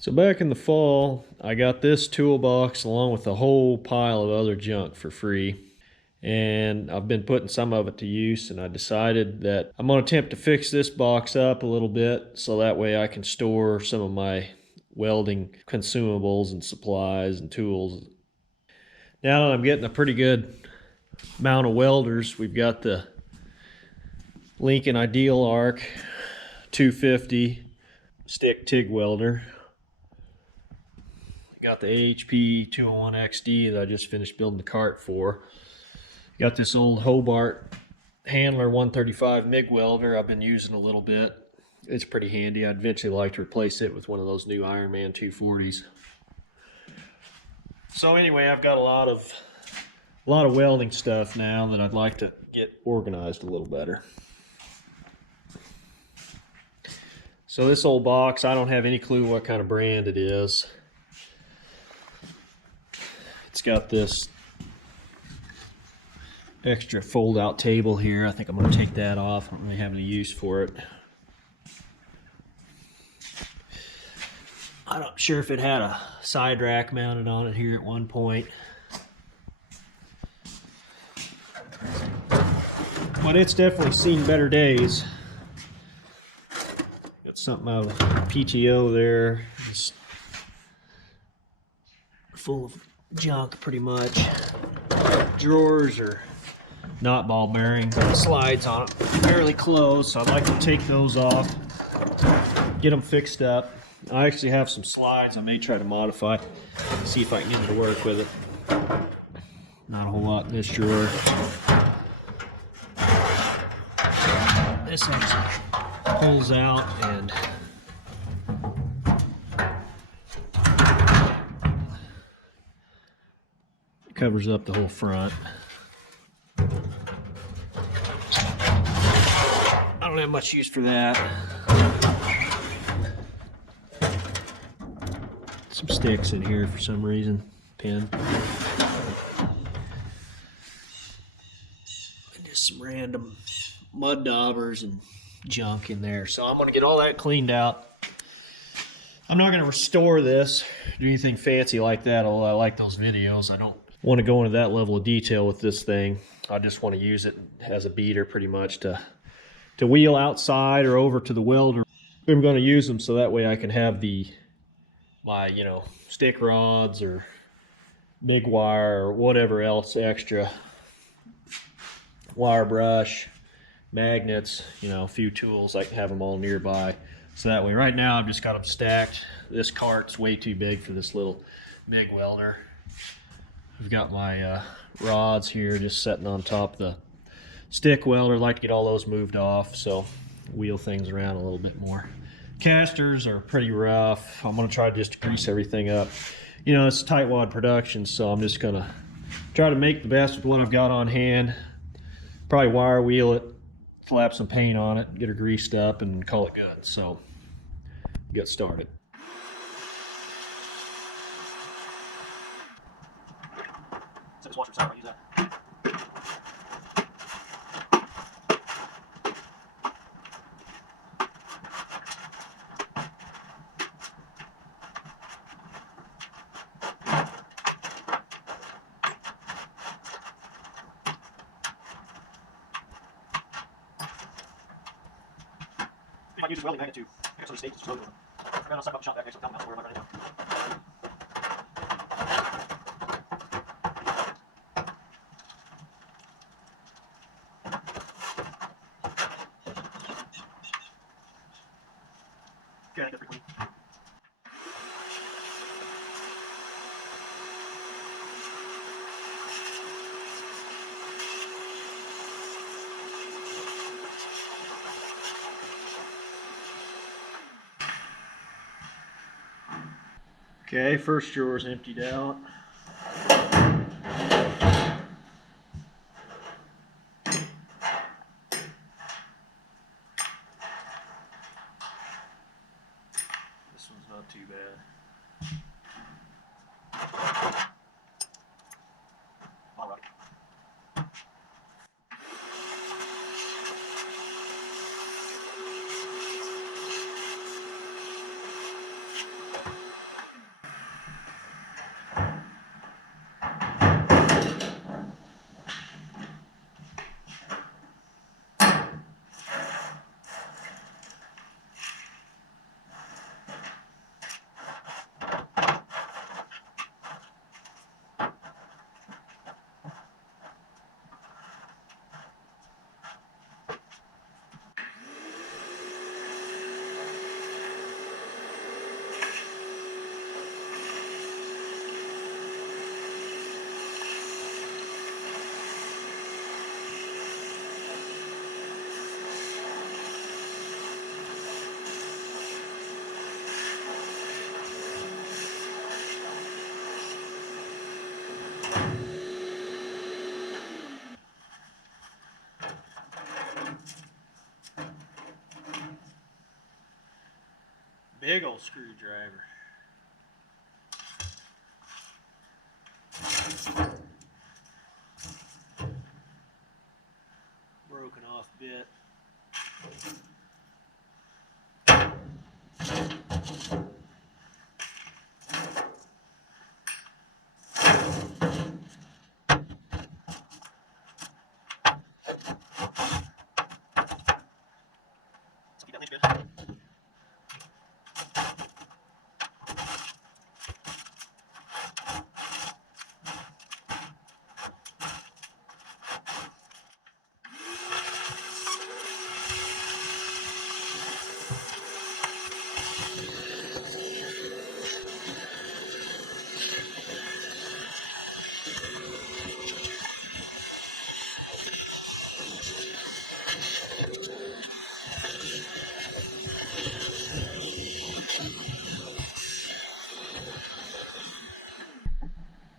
So back in the fall, I got this toolbox along with a whole pile of other junk for free. And I've been putting some of it to use, and I decided that I'm going to attempt to fix this box up a little bit so that way I can store some of my welding consumables and supplies and tools. Now that I'm getting a pretty good amount of welders, we've got the Lincoln Ideal Arc 250 stick TIG welder. Got the AHP 201 XD that I just finished building the cart for. Got this old Hobart Handler 135 MIG welder I've been using a little bit. It's pretty handy. I'd eventually like to replace it with one of those new Ironman 240s. So anyway, I've got a lot of welding stuff now that I'd like to get organized a little better. So this old box, I don't have any clue what kind of brand it is. It's got this extra fold-out table here. I think I'm going to take that off. I don't really have any use for it. I'm not sure if it had a side rack mounted on it here at one point. But it's definitely seen better days. Got something out of PTO there. It's full of junk pretty much. Drawers are not ball bearing, but the slides on it fairly close, so I'd like to take those off, get them fixed up. I actually have some slides I may try to modify, see if I can get them to work with it. Not a whole lot in this drawer. This actually pulls out and covers up the whole front. I don't have much use for that. Some sticks in here for some reason. Pin. And just some random mud daubers and junk in there. So I'm going to get all that cleaned out. I'm not going to restore this, do anything fancy like that, although I like those videos. I don't want to go into that level of detail with this thing. I just want to use it as a beater pretty much to wheel outside or over to the welder. I'm going to use them so that way I can have my stick rods or MIG wire or whatever else extra, wire brush, magnets, a few tools. I can have them all nearby. So that way, right now I've just got them stacked. This cart's way too big for this little MIG welder. I've got my rods here just sitting on top of the stick welder. I'd like to get all those moved off, so wheel things around a little bit more. Casters are pretty rough. I'm going to try just to grease everything up. It's tightwad production, so I'm just going to try to make the best with what I've got on hand. Probably wire wheel it, slap some paint on it, get her greased up, and call it good. So, get started. Set this washer aside, I'll use that. I might use this welding magnet to pick up some of the staples to welding. I'm going to suck up the shop back next to the where am I going to go? Okay, I think that's pretty clean. Okay, first drawer's emptied out. This one's not too bad. All right. big old screwdriver. Broken off bit.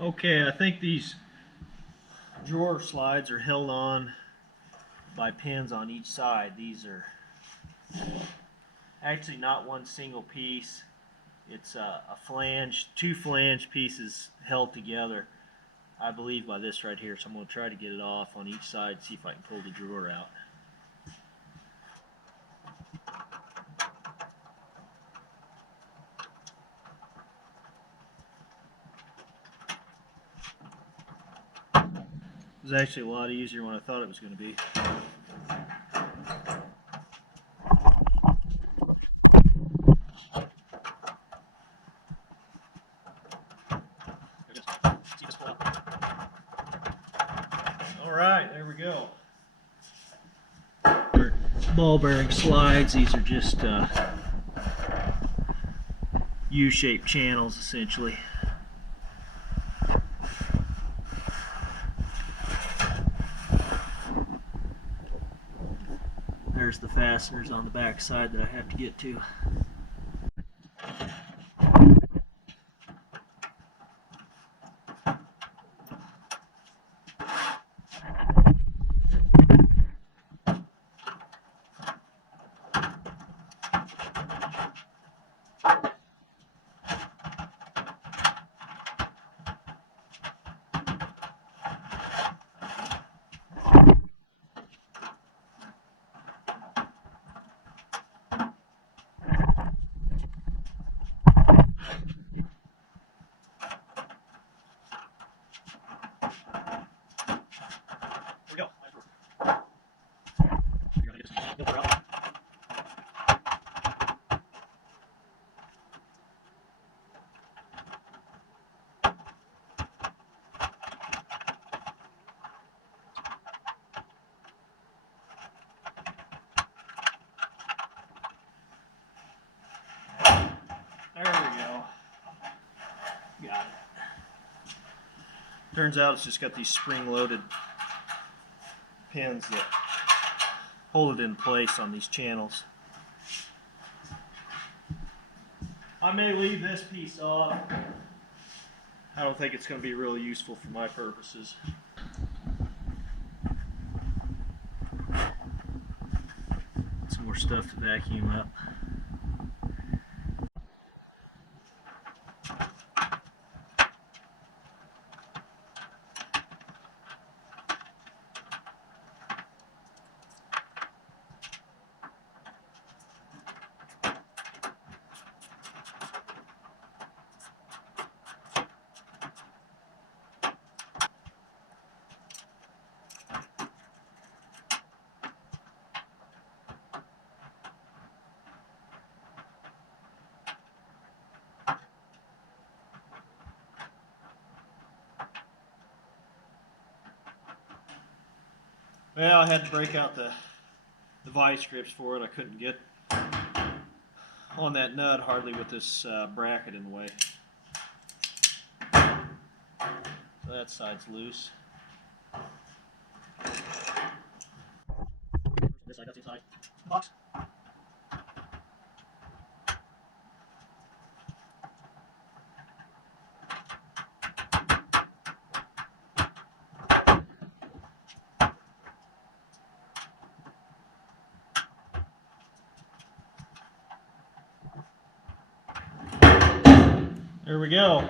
Okay, I think these drawer slides are held on by pins on each side. These are actually not one single piece. It's a flange, two flange pieces held together, I believe, by this right here. So I'm going to try to get it off on each side, see if I can pull the drawer out. It was actually a lot easier than I thought it was going to be. Alright, there we go. Ball bearing slides. These are just U-shaped channels essentially. There's the fasteners on the back side that I have to get to. There we go. Got it. Turns out it's just got these spring-loaded pins that hold it in place on these channels. I may leave this piece off. I don't think it's going to be really useful for my purposes. Some more stuff to vacuum up. Well, I had to break out the vice grips for it. I couldn't get on that nut hardly with this bracket in the way. So that side's loose. This side, that's inside. Box. There we go.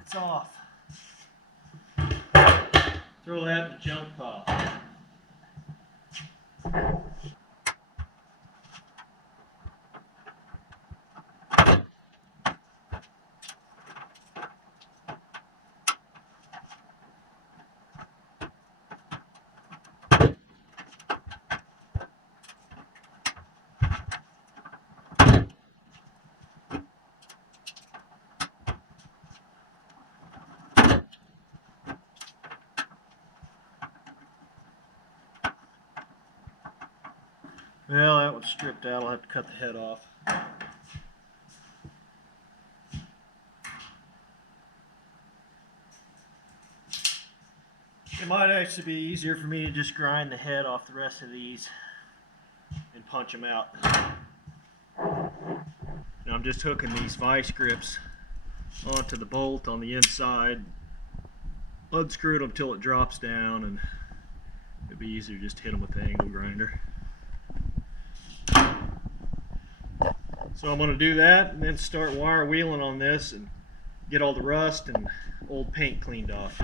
It's off. Throw that in the junk pile. Well, that one's stripped out. I'll have to cut the head off. It might actually be easier for me to just grind the head off the rest of these and punch them out. Now I'm just hooking these vice grips onto the bolt on the inside, unscrewed them till it drops down, and it'd be easier just to hit them with the angle grinder. So I'm going to do that and then start wire wheeling on this and get all the rust and old paint cleaned off.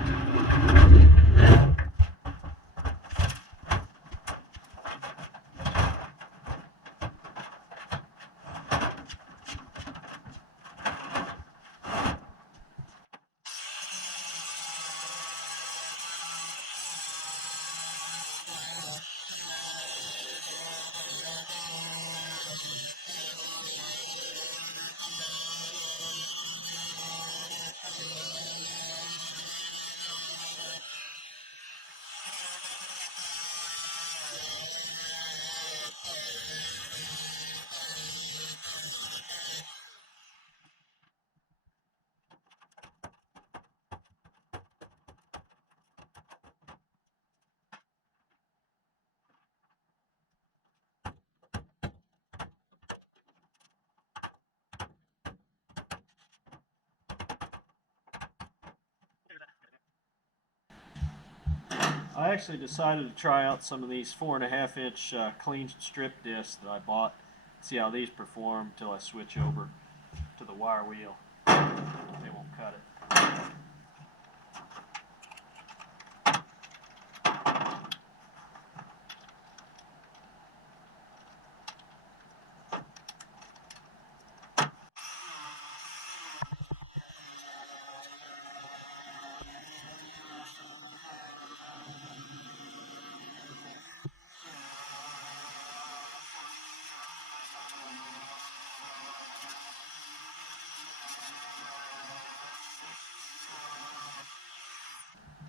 I actually decided to try out some of these 4.5 inch clean strip discs that I bought. See how these perform until I switch over to the wire wheel. They won't cut it.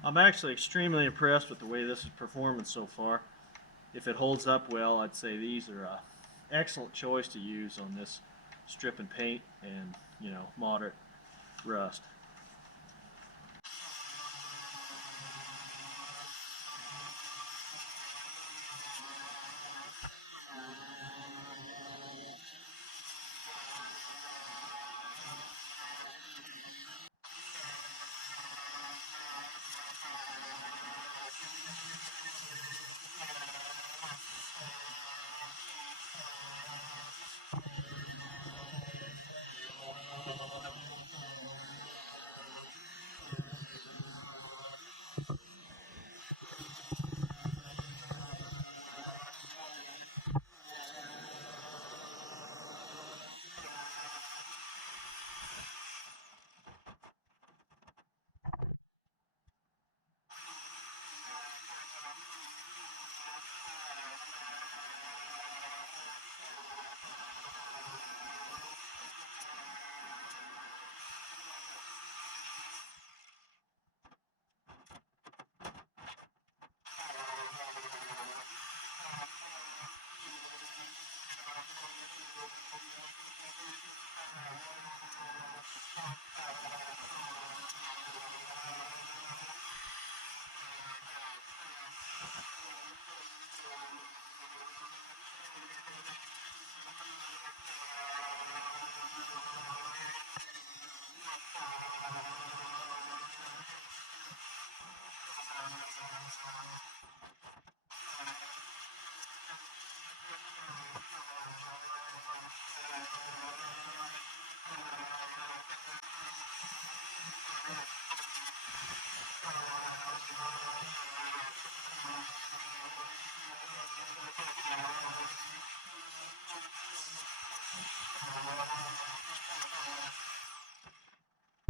I'm actually extremely impressed with the way this is performing so far. If it holds up well, I'd say these are an excellent choice to use on this strip and paint and, you know, moderate rust.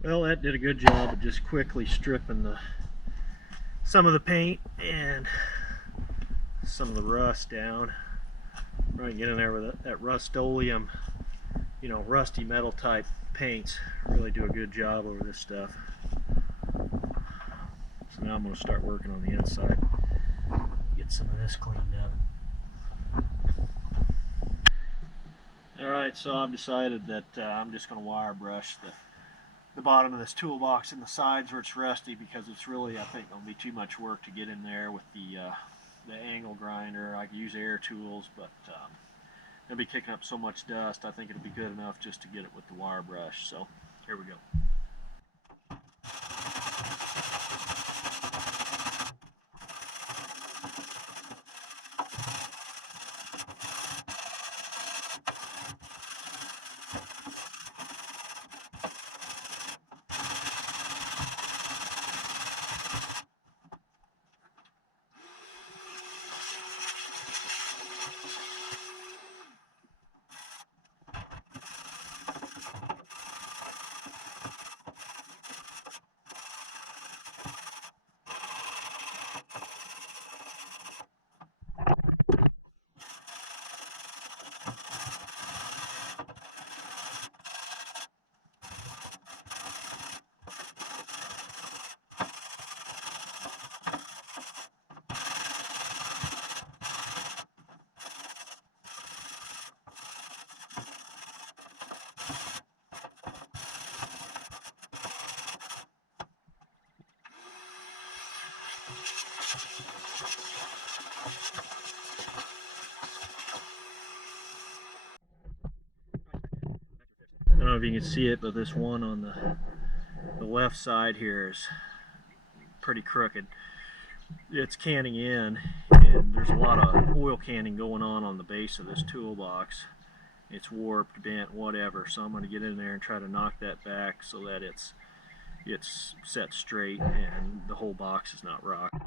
Well, that did a good job of just quickly stripping some of the paint and some of the rust down. Right, get in there with that Rust-Oleum, you know, rusty metal type paints. Really do a good job over this stuff. So now I'm going to start working on the inside. Get some of this cleaned up. Alright, so I've decided that I'm just going to wire brush the bottom of this toolbox and the sides where it's rusty, because it's really, I think, going to be too much work to get in there with the angle grinder. I could use air tools, but it'll be kicking up so much dust. I think it'll be good enough just to get it with the wire brush. So here we go. I don't know if you can see it, but this one on the left side here is pretty crooked. It's canning in, and there's a lot of oil canning going on the base of this toolbox. It's warped, bent, whatever. So I'm going to get in there and try to knock that back so that it's set straight and the whole box is not rocked.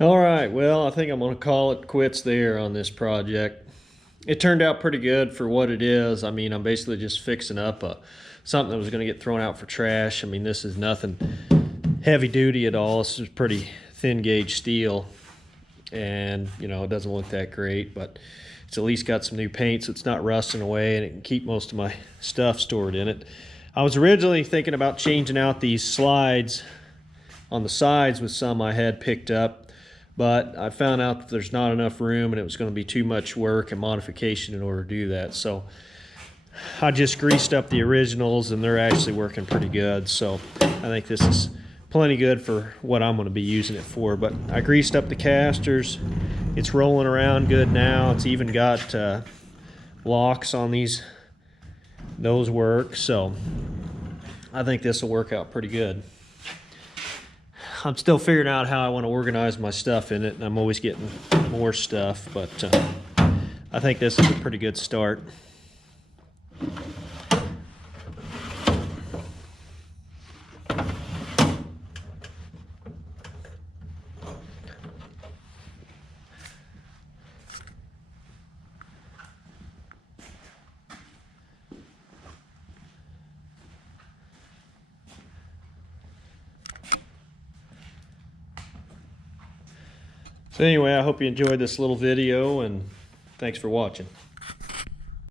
All right, well, I think I'm gonna call it quits there on this project. It turned out pretty good for what it is. I mean, I'm basically just fixing up something that was gonna get thrown out for trash. I mean, this is nothing heavy duty at all. This is pretty thin gauge steel, and you know, it doesn't look that great, but it's at least got some new paint, so it's not rusting away, and it can keep most of my stuff stored in it. I was originally thinking about changing out these slides on the sides with some I had picked up, but I found out that there's not enough room and it was going to be too much work and modification in order to do that. So I just greased up the originals and they're actually working pretty good. So I think this is plenty good for what I'm going to be using it for. But I greased up the casters. It's rolling around good now. It's even got locks on these. Those work. So I think this will work out pretty good. I'm still figuring out how I want to organize my stuff in it, and I'm always getting more stuff, but I think this is a pretty good start. So anyway, I hope you enjoyed this little video, and thanks for watching.